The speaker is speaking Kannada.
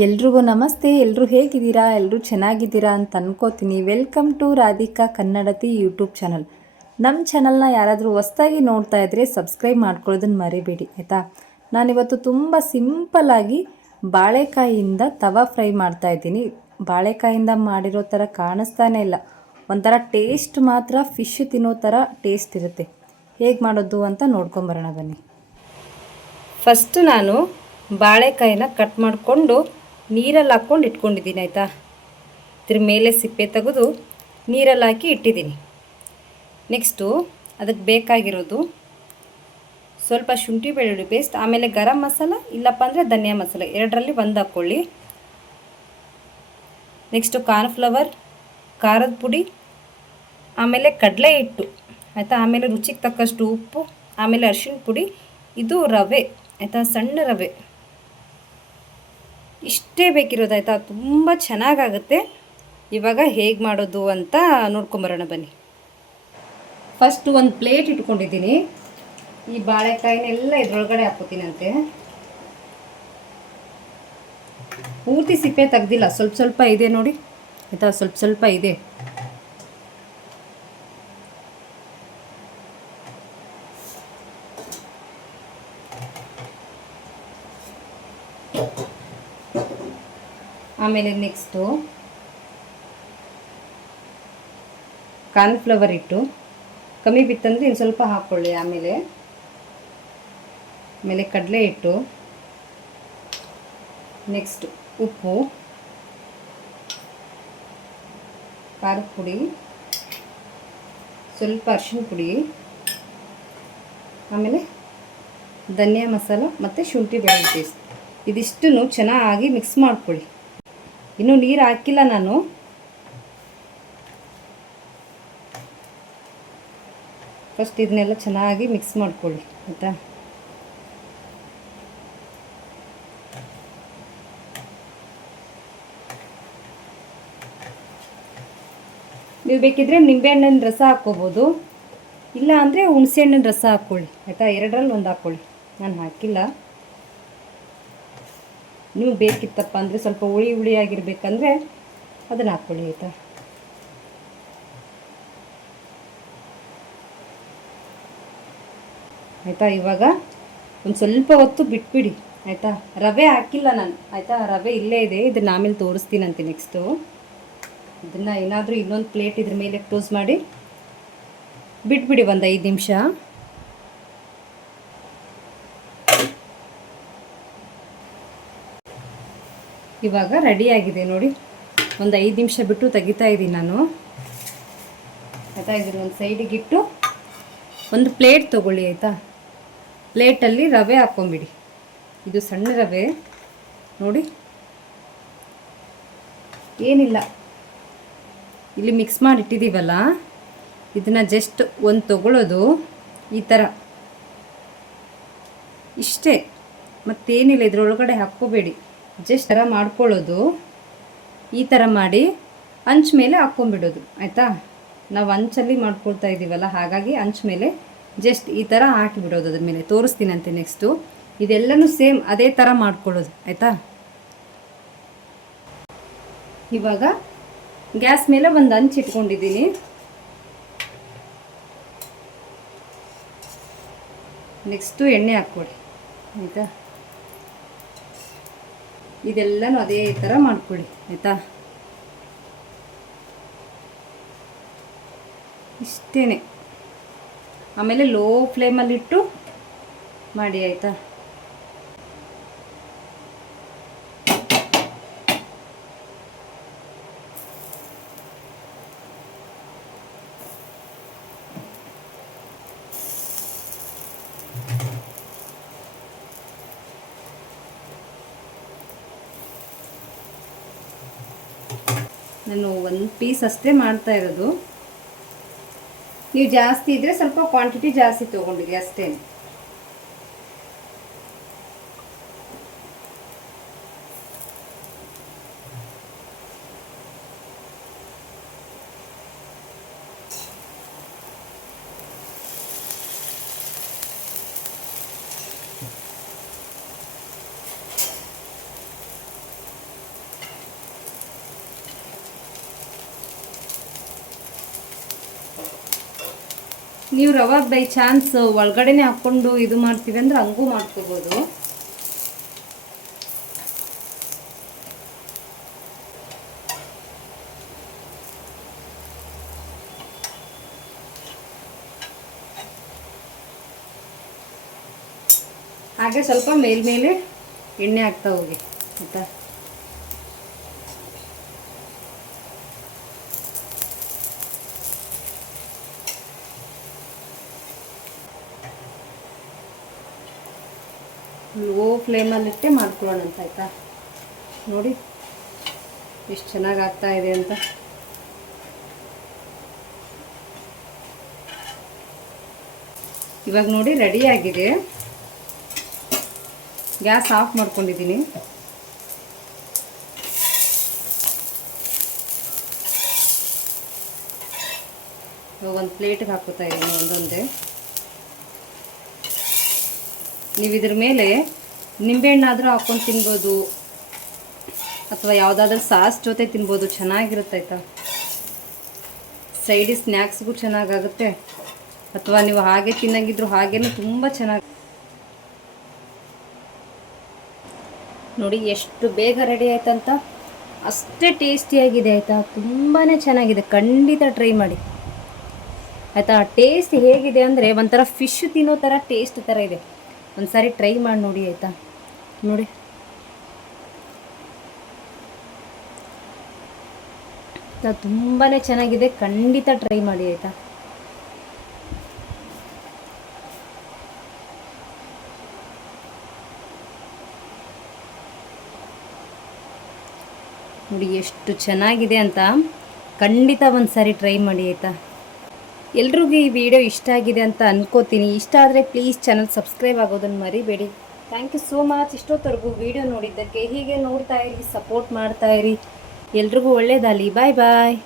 ಎಲ್ರಿಗೂ ನಮಸ್ತೆ. ಎಲ್ಲರೂ ಹೇಗಿದ್ದೀರಾ? ಎಲ್ಲರೂ ಚೆನ್ನಾಗಿದ್ದೀರಾ ಅಂತ ಅನ್ಕೋತೀನಿ. Welcome to Radhika Kannadathi YouTube channel. ನಮ್ಮ ಚಾನಲ್ನ ಯಾರಾದರೂ ಹೊಸ್ದಾಗಿ ನೋಡ್ತಾ ಇದ್ದರೆ ಸಬ್ಸ್ಕ್ರೈಬ್ ಮಾಡ್ಕೊಳ್ಳೋದನ್ನು ಮರಿಬೇಡಿ ಆಯಿತಾ. ನಾನಿವತ್ತು ತುಂಬ ಸಿಂಪಲ್ಲಾಗಿ ಬಾಳೆಕಾಯಿಯಿಂದ ತವಾ ಫ್ರೈ ಮಾಡ್ತಾಯಿದ್ದೀನಿ. ಬಾಳೆಕಾಯಿಂದ ಮಾಡಿರೋ ಥರ ಕಾಣಿಸ್ತಾನೇ ಇಲ್ಲ, ಒಂಥರ ಟೇಸ್ಟ್ ಮಾತ್ರ ಫಿಶ್ ತಿನ್ನೋ ಥರ ಟೇಸ್ಟ್ ಇರುತ್ತೆ. ಹೇಗೆ ಮಾಡೋದು ಅಂತ ನೋಡ್ಕೊಂಬರೋಣ ಬನ್ನಿ. ಫಸ್ಟ್ ನಾನು ಬಾಳೆಕಾಯಿನ ಕಟ್ ಮಾಡಿಕೊಂಡು ನೀರಲ್ಲಿ ಹಾಕ್ಕೊಂಡು ಇಟ್ಕೊಂಡಿದ್ದೀನಿ ಆಯಿತಾ. ಇದ್ರ ಮೇಲೆ ಸಿಪ್ಪೆ ತೆಗೆದು ನೀರಲ್ಲಿ ಹಾಕಿ ಇಟ್ಟಿದ್ದೀನಿ. ನೆಕ್ಸ್ಟು ಅದಕ್ಕೆ ಬೇಕಾಗಿರೋದು ಸ್ವಲ್ಪ ಶುಂಠಿ ಬೆಳ್ಳುಳ್ಳಿ ಪೇಸ್ಟ್, ಆಮೇಲೆ ಗರಂ ಮಸಾಲ ಇಲ್ಲಪ್ಪ ಅಂದರೆ ಧನಿಯಾ ಮಸಾಲ, ಎರಡರಲ್ಲಿ ಒಂದು ಹಾಕ್ಕೊಳ್ಳಿ. ನೆಕ್ಸ್ಟು ಕಾರ್ನ್ಫ್ಲವರ್, ಖಾರದ ಪುಡಿ, ಆಮೇಲೆ ಕಡಲೆ ಹಿಟ್ಟು ಆಯಿತಾ. ಆಮೇಲೆ ರುಚಿಗೆ ತಕ್ಕಷ್ಟು ಉಪ್ಪು, ಆಮೇಲೆ ಅರಿಶಿಣ ಪುಡಿ, ಇದು ರವೆ ಆಯಿತಾ, ಸಣ್ಣ ರವೆ. ಇಷ್ಟೇ ಬೇಕಿರೋದಾಯ್ತಾ. ತುಂಬ ಚೆನ್ನಾಗಾಗುತ್ತೆ. ಇವಾಗ ಹೇಗೆ ಮಾಡೋದು ಅಂತ ನೋಡ್ಕೊಂಬರೋಣ ಬನ್ನಿ. ಫಸ್ಟ್ ಒಂದು ಪ್ಲೇಟ್ ಇಟ್ಕೊಂಡಿದ್ದೀನಿ. ಈ ಬಾಳೆಕಾಯಿನೆಲ್ಲ ಇದ್ರೊಳಗಡೆ ಹಾಕೋತೀನಂತೆ. ಪೂರ್ತಿ ಸಿಪ್ಪೆ ತೆಗ್ದಿಲ್ಲ, ಸ್ವಲ್ಪ ಸ್ವಲ್ಪ ಇದೆ ನೋಡಿ ಆಯಿತಾ, ಸ್ವಲ್ಪ ಸ್ವಲ್ಪ ಇದೆ. ಆಮೇಲೆ ನೆಕ್ಸ್ಟು ಕಾರ್ನ್ಫ್ಲವರ್ ಹಿಟ್ಟು ಕಮ್ಮಿ ಬಿತ್ತಂದರೆ ಇನ್ನು ಸ್ವಲ್ಪ ಹಾಕ್ಕೊಳ್ಳಿ. ಆಮೇಲೆ ಕಡಲೆ ಹಿಟ್ಟು, ನೆಕ್ಸ್ಟ್ ಉಪ್ಪು, ಖಾರದ ಪುಡಿ, ಸ್ವಲ್ಪ ಅರಿಶಿನ ಪುಡಿ, ಆಮೇಲೆ ಧನಿಯಾ ಮಸಾಲ ಮತ್ತು ಶುಂಠಿ ಬೆಳ್ಳುಳ್ಳಿ ಪೇಸ್ಟ್. ಇದಿಷ್ಟನ್ನು ಚೆನ್ನಾಗಿ ಮಿಕ್ಸ್ ಮಾಡ್ಕೊಳ್ಳಿ. ಇನ್ನೂ ನೀರು ಹಾಕಿಲ್ಲ ನಾನು. ಫಸ್ಟ್ ಇದನ್ನೆಲ್ಲ ಚೆನ್ನಾಗಿ ಮಿಕ್ಸ್ ಮಾಡ್ಕೊಳ್ಳಿ ಆಯಿತಾ. ನೀವು ಬೇಕಿದ್ರೆ ನಿಂಬೆಹಣ್ಣಿನ ರಸ ಹಾಕ್ಕೋಬೋದು, ಇಲ್ಲ ಅಂದರೆ ಹುಣಸೆಹಣ್ಣಿನ ರಸ ಹಾಕ್ಕೊಳ್ಳಿ ಆಯಿತಾ. ಎರಡರಲ್ಲಿ ಒಂದು ಹಾಕ್ಕೊಳ್ಳಿ, ನಾನು ಹಾಕಿಲ್ಲ. ನೀವು ಬೇಕಿತ್ತಪ್ಪ ಅಂದರೆ ಸ್ವಲ್ಪ ಹುಳಿ ಹುಳಿಯಾಗಿರ್ಬೇಕಂದ್ರೆ ಅದನ್ನು ಹಾಕ್ಕೊಳ್ಳಿ ಆಯಿತಾ. ಆಯಿತಾ, ಇವಾಗ ಒಂದು ಸ್ವಲ್ಪ ಹೊತ್ತು ಬಿಟ್ಬಿಡಿ ಆಯಿತಾ. ರವೆ ಹಾಕಿಲ್ಲ ನಾನು ಆಯಿತಾ, ರವೆ ಇಲ್ಲೇ ಇದೆ, ಇದನ್ನು ಆಮೇಲೆ ತೋರಿಸ್ತೀನಂತೆ. ನೆಕ್ಸ್ಟು ಇದನ್ನು ಏನಾದರೂ ಇನ್ನೊಂದು ಪ್ಲೇಟ್ ಇದ್ರ ಮೇಲೆ ಕ್ಲೋಸ್ ಮಾಡಿ ಬಿಟ್ಬಿಡಿ ಒಂದು 5 ನಿಮಿಷ. ಇವಾಗ ರೆಡಿಯಾಗಿದೆ ನೋಡಿ. ಒಂದು 5 ನಿಮಿಷ ಬಿಟ್ಟು ತೆಗಿತಾ ಇದ್ದೀನಿ ನಾನು ಆಯಿತಾ. ಇದನ್ನು ಒಂದು ಸೈಡಿಗೆ ಇಟ್ಟು ಒಂದು ಪ್ಲೇಟ್ ತೊಗೊಳ್ಳಿ ಆಯಿತಾ. ಪ್ಲೇಟಲ್ಲಿ ರವೆ ಹಾಕ್ಕೊಂಬಿಡಿ. ಇದು ಸಣ್ಣ ರವೆ ನೋಡಿ, ಏನಿಲ್ಲ, ಇಲ್ಲಿ ಮಿಕ್ಸ್ ಮಾಡಿ ಇಟ್ಟಿದ್ದೀವಲ್ಲ, ಇದನ್ನು ಜಸ್ಟ್ ಒಂದು ತೊಗೊಳ್ಳೋದು ಈ ಥರ, ಇಷ್ಟೇ, ಮತ್ತೇನಿಲ್ಲ. ಇದರೊಳಗಡೆ ಹಾಕ್ಕೋಬೇಡಿ, ಜಸ್ಟ್ ಥರ ಮಾಡ್ಕೊಳ್ಳೋದು. ಈ ಥರ ಮಾಡಿ ಅಂಚು ಮೇಲೆ ಹಾಕ್ಕೊಂಬಿಡೋದು ಆಯಿತಾ. ನಾವು ಅಂಚಲ್ಲಿ ಮಾಡ್ಕೊಳ್ತಾ ಇದ್ದೀವಲ್ಲ, ಹಾಗಾಗಿ ಅಂಚು ಮೇಲೆ ಜಸ್ಟ್ ಈ ಥರ ಹಾಕಿಬಿಡೋದು. ಅದ್ರ ಮೇಲೆ ತೋರಿಸ್ತೀನಂತೆ ನೆಕ್ಸ್ಟು. ಇದೆಲ್ಲನೂ ಸೇಮ್ ಅದೇ ಥರ ಮಾಡ್ಕೊಳ್ಳೋದು ಆಯಿತಾ. ಇವಾಗ ಗ್ಯಾಸ್ ಮೇಲೆ ಒಂದು ಅಂಚು ಇಟ್ಕೊಂಡಿದ್ದೀನಿ. ನೆಕ್ಸ್ಟು ಎಣ್ಣೆ ಹಾಕ್ಕೊಡಿ ಆಯಿತಾ. ಇದೆಲ್ಲನೂ ಅದೇ ಥರ ಮಾಡ್ಕೊಳ್ಳಿ ಆಯಿತಾ. ಇಷ್ಟೇ. ಆಮೇಲೆ ಲೋ ಫ್ಲೇಮಲ್ಲಿಟ್ಟು ಮಾಡಿ ಆಯಿತಾ. ನಾನು ಒಂದು ಪೀಸ್ ಅಷ್ಟೇ ಮಾಡ್ತಾ ಇರೋದು. ನೀವು ಜಾಸ್ತಿ ಇದ್ದರೆ ಸ್ವಲ್ಪ ಕ್ವಾಂಟಿಟಿ ಜಾಸ್ತಿ ತೊಗೊಂಡಿರಿ ಅಷ್ಟೇ. ನೀವು ರವೆ ಬೈ ಚಾನ್ಸ್ ಒಳಗಡೆನೆ ಹಾಕ್ಕೊಂಡು ಇದು ಮಾಡ್ತೀವಿ ಅಂದ್ರೆ ಹಂಗೂ ಮಾಡ್ಕೋಬೋದು. ಹಾಗೆ ಸ್ವಲ್ಪ ಮೇಲ್ಮೇಲೆ ಎಣ್ಣೆ ಹಾಕ್ತಾ ಹೋಗಿ ಆಯಿತಾ. ಲೋ ಫ್ಲೇಮಲ್ಲಿಟ್ಟೆ ಮಾಡ್ಕೊಳ್ಳೋಣ ಅಂತ ಆಯಿತಾ. ನೋಡಿ ಎಷ್ಟು ಚೆನ್ನಾಗಿ ಆಗ್ತಾ ಇದೆ ಅಂತ. ಇವಾಗ ನೋಡಿ ರೆಡಿಯಾಗಿದೆ. ಗ್ಯಾಸ್ ಆಫ್ ಮಾಡ್ಕೊಂಡಿದ್ದೀನಿ. ಇವಾಗ ಒಂದು ಪ್ಲೇಟಿಗೆ ಹಾಕೋತಾ ಇದ್ದೀನಿ ಒಂದೊಂದೇ. ನೀವು ಇದ್ರ ಮೇಲೆ ನಿಂಬೆಹಣ್ಣಾದರೂ ಹಾಕ್ಕೊಂಡು ತಿನ್ಬೋದು, ಅಥವಾ ಯಾವುದಾದ್ರೂ ಸಾಸ್ ಜೊತೆ ತಿನ್ಬೋದು, ಚೆನ್ನಾಗಿರುತ್ತೆ ಆಯಿತಾ. ಸೈಡಿ ಸ್ನ್ಯಾಕ್ಸ್ಗೂ ಚೆನ್ನಾಗಾಗುತ್ತೆ, ಅಥವಾ ನೀವು ಹಾಗೆ ತಿನ್ನಂಗಿದ್ರು ಹಾಗೇನೂ ತುಂಬ ಚೆನ್ನಾಗಿ. ನೋಡಿ ಎಷ್ಟು ಬೇಗ ರೆಡಿ ಆಯ್ತಂತ. ಅಷ್ಟೇ ಟೇಸ್ಟಿಯಾಗಿದೆ ಆಯಿತಾ. ತುಂಬಾ ಚೆನ್ನಾಗಿದೆ, ಖಂಡಿತ ಟ್ರೈ ಮಾಡಿ ಆಯಿತಾ. ಟೇಸ್ಟ್ ಹೇಗಿದೆ ಅಂದರೆ ಒಂಥರ ಫಿಶ್ ತಿನ್ನೋ ಥರ ಟೇಸ್ಟ್ ಥರ ಇದೆ. ಒಂದು ಸಾರಿ ಟ್ರೈ ಮಾಡಿ ನೋಡಿ ಆಯಿತಾ. ನೋಡಿ ತುಂಬಾ ಚೆನ್ನಾಗಿದೆ, ಖಂಡಿತ ಟ್ರೈ ಮಾಡಿ ಆಯಿತಾ. ನೋಡಿ ಎಷ್ಟು ಚೆನ್ನಾಗಿದೆ ಅಂತ, ಖಂಡಿತ ಒಂದು ಸಾರಿ ಟ್ರೈ ಮಾಡಿ ಆಯಿತಾ. ಎಲ್ರಿಗೂ ಈ ವಿಡಿಯೋ ಇಷ್ಟ ಆಗಿದೆ ಅಂತ ಅನ್ಕೋತೀನಿ. ಇಷ್ಟ ಆದರೆ ಪ್ಲೀಸ್ ಚಾನಲ್ ಸಬ್ಸ್ಕ್ರೈಬ್ ಆಗೋದನ್ನು ಮರಿಬೇಡಿ. ಥ್ಯಾಂಕ್ ಯು ಸೋ ಮಚ್ ಇಷ್ಟೊತ್ತವರೆಗೂ ವಿಡಿಯೋ ನೋಡಿದ್ದಕ್ಕೆ. ಹೀಗೆ ನೋಡ್ತಾ ಇರಿ, ಸಪೋರ್ಟ್ ಮಾಡ್ತಾ ಇರಿ. ಎಲ್ರಿಗೂ ಒಳ್ಳೆಯದಾಗಲಿ. ಬಾಯ್ ಬಾಯ್.